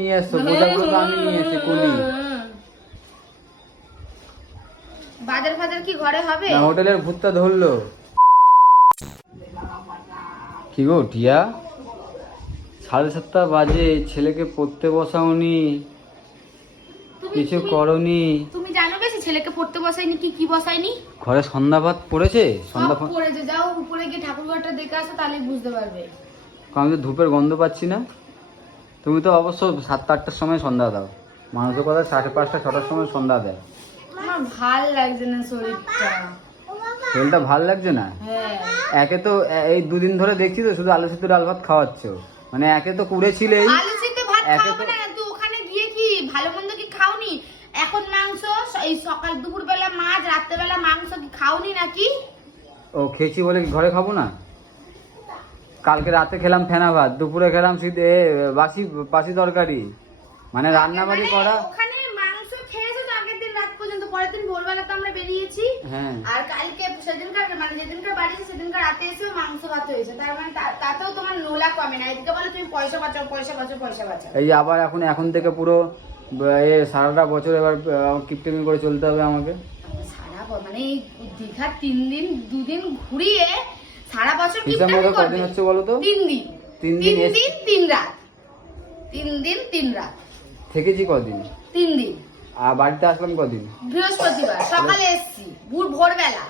নিয়ে এসছো বোঝাগুলো তো আমি নিয়ে এসেছি কুলি। বাজার ফাজার কি ঘরে হবে? না হোটেলের ভূতটা ধরলো। কি গো টিয়া, 7:30 বাজে, ছেলেকে পড়তে বসাওনি, কিছু করনি। তুমি জানো বেশি ছেলেকে পড়তে বসাইনি কি বসাইনি? ঘরে সন্ধ্যাভাত পড়েছে? সব পড়েছে, যাও উপরে গিয়ে ঠাকুরঘরটা দেখে আসো, তাহলেই বুঝতে পারবে। আমি তো ধূপের গন্ধ পাচ্ছি না। তুমি তো অবশ্য 7টা-8টার সময় সন্ধ্যা দাও, মানুষের কথা 5:30-6টার সময় সন্ধ্যা দেয়। আমার ভাল লাগছে না শরীরটা। শরীরটা ভাল লাগছে না? হ্যাঁ। একে তো এই 2 দিন ধরে দেখছি তো শুধু আলু সিদ্ধ ডাল ভাত খাওয়াচ্ছ, মানে একে তো কুড়েছিলেই। আলু সিদ্ধ ভাত খাওয়াবে না, তুই ওখানে গিয়ে কি ভালো মন্দ কি খাওনি? এখন মাংস, এই সকাল দুপুর বেলা মাছ, রাত্রে বেলা মাংস, কি খাওনি নাকি? ও খেয়েছি বলে কি ঘরে খাবো না? কালকে রাতে খেলাম ফেনা ভাত, দুপুরে খেলাম বাসি তরকারি, মানে রান্না বাড়ি করা। ওখানে মাংস খেয়েছো তো আগের দিন রাত পর্যন্ত, পরের দিন ভোরবেলা তো আমরা বেরিয়েছি। হ্যাঁ। আর কালকে সেদিনকার মানে যেদিনকার বাড়িছে সেদিনকার রাতে এসেও মাংস ভাত হয়েছে, তার মানে তাতেও তোমার নোলা কমে না। এদিকে বলো তুমি পয়সা বাঁচাও পয়সা বাঁচাও পয়সা বাঁচাও। এই আবার এখন থেকে পুরো সারাটা বছর এবার কিপটেমি করে চলতে হবে আমাকে। মানে এই দীঘা 3 দিন 2 দিন ঘুরিয়ে সারা বছর কি কদিন হচ্ছে বলো তো? 3 দিন। 3 দিন 3 রাত। 3 দিন 3 রাত থেকেছি কদিন? 3 দিন। আর বাড়িতে আসলাম কদিন? বৃহস্পতিবার সকালে এসেছি, ভোরবেলা।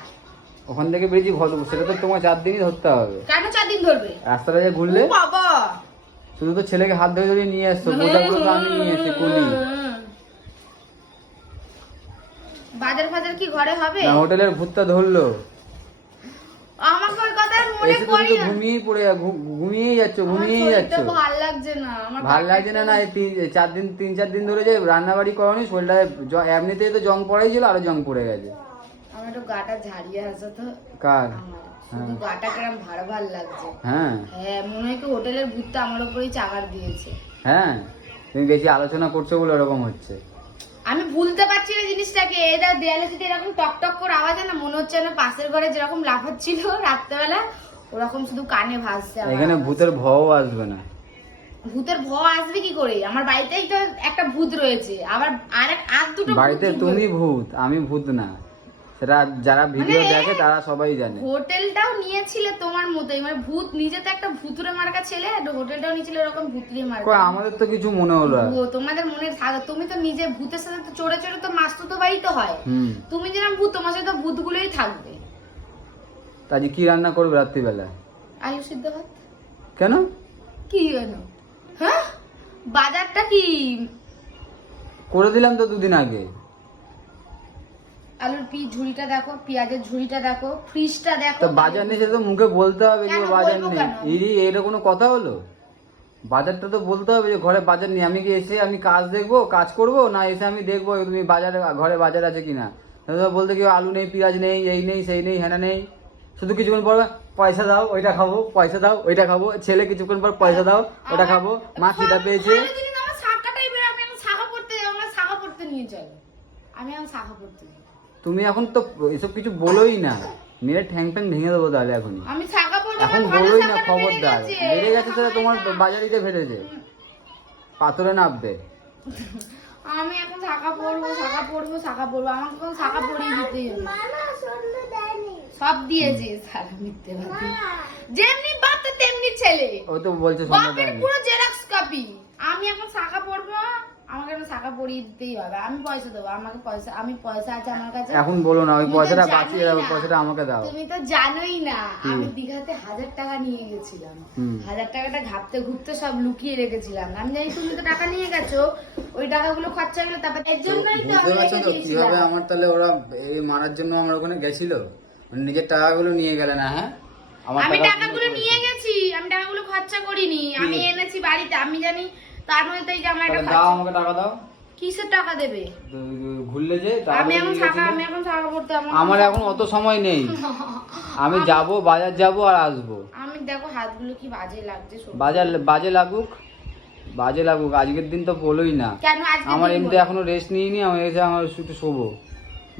ওখান থেকে বেরিয়েছি সেটা তো তোমার 4 দিনই ধরতে হবে। কেন 4 দিন ধরবে? রাস্তাটা যে ঘুরলে বাবা, শুধু তো ছেলেকে হাত ধরে ধরে নিয়ে এসছো, বোঝাগুলো তো আমি নিয়ে এসেছি কুলি। বাজার ফাজার কি ঘরে হবে? না হোটেলের ভূতটা ধরলো। আমাকে ওই কথা মনে এসে পড়ি তুমি না। ঘুমিয়েই যাচ্ছ। ভাল লাগছে না আমার। ভাল লাগছে না? এই 3-4 দিন ধরে যে রান্না বাড়ি করনি, শরীরটা এমনিতেই তো জং পড়াই ছিল, আরো জং পড়ে গেছে। আমার একটু গাটা ঝাড়িয়ে আছে তো। কার? শুধু গাটা কেরম ভার লাগছে। হ্যাঁ হ্যাঁ, মনে হয় কি হোটেলের ভূতটা আমার উপরেই চাগার দিয়েছে। হ্যাঁ, তুমি বেশি আলোচনা করছো বলে এরকম হচ্ছে। আমি ভুলতে পারছি না জিনিসটাকে। এটা দেয়ালে যদি এরকম টক টক করে আওয়াজ হয় না, মনে হচ্ছে না পাশের ঘরে যেরকম লাফাচ্ছিল রাত্রেবেলা ওরকম শুধু কানে ভাসছে। এখানে ভূতের ভয়ও আসবে না। ভূতের ভয় আসবে কি করে? আমার বাড়িতেই তো একটা ভূত রয়েছে, আবার আর দুটো বাড়িতে তুমি ভূত, আমি ভূত না। সেটা যারা ভিডিও দেখে তারা সবাই জানে। হোটেলটাও নিয়েছিলে তোমার মতোই, মানে ভূত নিজে তো একটা ভূতুরে মার্কা ছেলে, হোটেলটাও নিয়েছিল এরকম ভূতুরে মার্কা। আমাদের তো কিছু মনে হলো। তোমাদের মনে থাকে, তুমি তো নিজে ভূতের সাথে তো চড়ে চড়ে তো মাস্তুতো বাড়ি তো হয়। তুমি যেরকম ভূত, তোমার সাথে ভূতগুলোই থাকবে। আজ কি রান্না করবে রাত্রিবেলা? আলু সিদ্ধ ভাত। কেন? কি কেন? হ্যাঁ, বাজারটা কি করে দিলাম তো 2 দিন আগে। আলুর ঝুড়িটা দেখো, পেঁয়াজের ঝুড়িটা দেখো, ফ্রিজটা দেখো। তো বাজার নেই সেটা তো মুখে বলতে হবে যে বাজার নেই। এটা কোনো কথা হলো? বাজারটা তো বলতে হবে যে ঘরে বাজার নেই। আমি কি এসে আমি কাজ করবো না এসে আমি দেখবো তুমি ঘরে বাজার আছে কিনা? বলতে কি আলু নেই, পেঁয়াজ নেই, এই নেই সেই নেই হেনা নেই, শুধু কিছুক্ষণ পর পয়সা দাও ওইটা খাবো, পয়সা দাও ওইটা খাবো। ছেলে কিছুক্ষণ পর পয়সা দাও ওটা খাবো, মা খিদা পেয়েছে। তুমি এখন তো এসব কিছু বলোই না, মেরে ঠ্যাং ঠ্যাং ভেঙে দেবো তাহলে এখনই। এখন বলোই না, খবরদার। বেড়ে গেছে সেটা তোমার বাজারিতে ফেলেছে, পাথরে নামবে। আমি এখন শাখা পড়বো আমাকে এখন শাখা পড়িয়ে দিতেই হবে। সব দিয়েছে সারা মিথ্যে বাতি, যেমনি বাপ তেমনি ছেলে। ও তো বলছে বাপের পুরো জেরক্স কপি। আমি এখন শাখা পড়বো, আমাকে এখন শাখা পড়িয়ে দিতেই হবে। আমি পয়সা দেবো, আমি পয়সা আছে আমার কাছে। এখন বলো না, ওই পয়সাটা বাঁচিয়ে দাও, পয়সাটা আমাকে দাও। তুমি তো জানোই না আমি দীঘাতে 1000 টাকা নিয়ে গেছিলাম। 1000 টাকাটা ঘাপতে ঘুরতে সব লুকিয়ে রেখেছিলাম। আমি জানি তুমি তো টাকা নিয়ে গেছো, ওই টাকাগুলো খরচা গেলো, তারপর এর জন্যই তো আমি রেখে দিয়েছিলাম। কিভাবে আমার তাহলে ওরা এই মারার জন্য আমার ওখানে গেছিল, নিজের টাকাগুলো নিয়ে গেলে না? হ্যাঁ, আমি টাকাগুলো নিয়ে গেছি, আমি টাকাগুলো খরচা করিনি, আমি এনেছি বাড়িতে। আমি জানি তার মধ্যে যে আমার একটা দাও, আমাকে টাকা দাও। কিসের টাকা দেবে? ঘুরলে যে আমি এখন টাকা পড়তে আমার এখন অত সময় নেই। আমি যাব, বাজার যাব আর আসবো। আমি দেখো হাতগুলো কি বাজে লাগছে। বাজে লাগুক আজকের দিন তো বলোই না। আমার এমনি এখনো রেস্ট নিইনি, আমি এসে আমার একটু শোবো,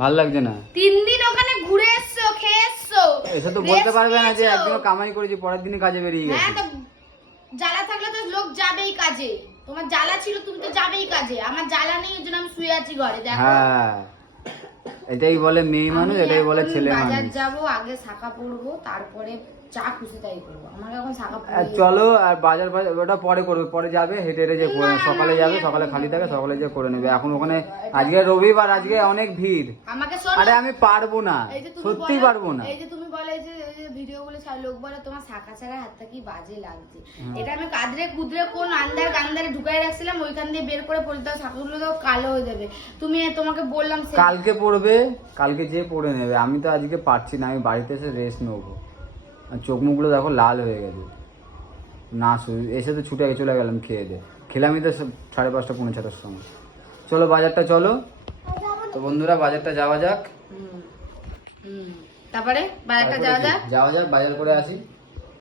ভাল লাগছে না। 3 দিন ওখানে ঘুরে এসছো, খেয়ে এসছো, এসে তো বলতে পারবে না যে একদিন কামাই করেছি পরের দিনে কাজে বেরিয়ে গেছে। হ্যাঁ, তো জ্বালা থাকলে তো লোক যাবেই কাজে। তোমার জ্বালা ছিল, তুমি তো যাবেই কাজে, আমার জ্বালা নেই, এর জন্য আমি শুয়ে আছি ঘরে। দেখো হ্যাঁ, এটাই বলে মেয়ে মানুষ, এটাই বলে ছেলে মানুষ। বাজার যাবো, আগে শাখা পরবো, তারপরে যা খুশি তাই করবো। আমাকে এখন শাখা চলো, আর বাজার ওটা পরে করবে, পরে যাবে হেঁটে হেঁটে যে সকালে যাবে, সকালে খালি থাকে, সকালে যে করে নেবে। এখন ওখানে আজকে রবিবার, আজকে অনেক ভিড়। আমাকে আরে আমি পারবো না, সত্যি পারবো না। এই যে তুমি বলে যে ভিডিও গুলো লোক বলে তোমার শাখা ছাড়া হাতটা কি বাজে লাগছে, এটা আমি কাঁদরে কুদরে কোন আন্দার গান্দারে ঢুকাই রাখছিলাম, ওইখান দিয়ে বের করে পড়তে শাখাগুলো তো কালো হয়ে যাবে। তুমি তোমাকে বললাম কালকে পড়বে, কালকে যে পড়ে নেবে। আমি তো আজকে পারছি না, আমি বাড়িতে এসে রেস্ট নেবো। চোখ মুখগুলো দেখো লাল হয়ে গেছে, না এসে তো ছুটে চলে গেলাম খেয়ে দিয়ে। খেলামই তো 5:30 পৌনে 6টার সময়। চলো বাজারটা চলো তো বন্ধুরা, বাজারটা যাওয়া যাক। তারপরে বাজারটা যাওয়া যাক, বাজার করে আসি।